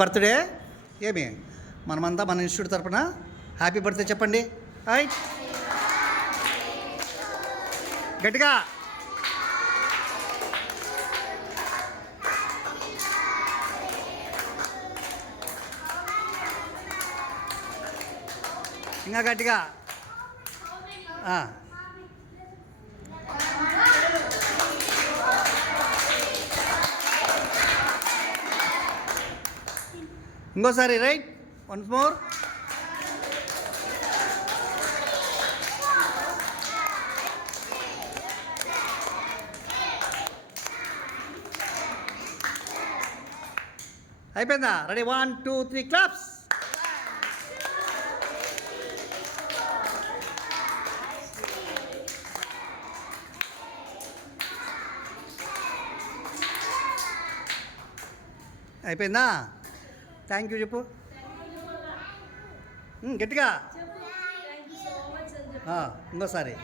బర్త్డే ఏమి మనమంతా మన ఇన్స్టిట్యూట్ తరపున హ్యాపీ బర్త్డే చెప్పండి. హాయ్ గట్టిగా. ఇంకా గట్టిగా. ఇంకోసారి రైట్ వన్స్ మోర్. అయిపోయిందా? రెడీ 1 2 3 క్లాప్స్. అయిపోయిందా? థ్యాంక్ యూ చెప్పు గట్టిగా. ఇంకోసారి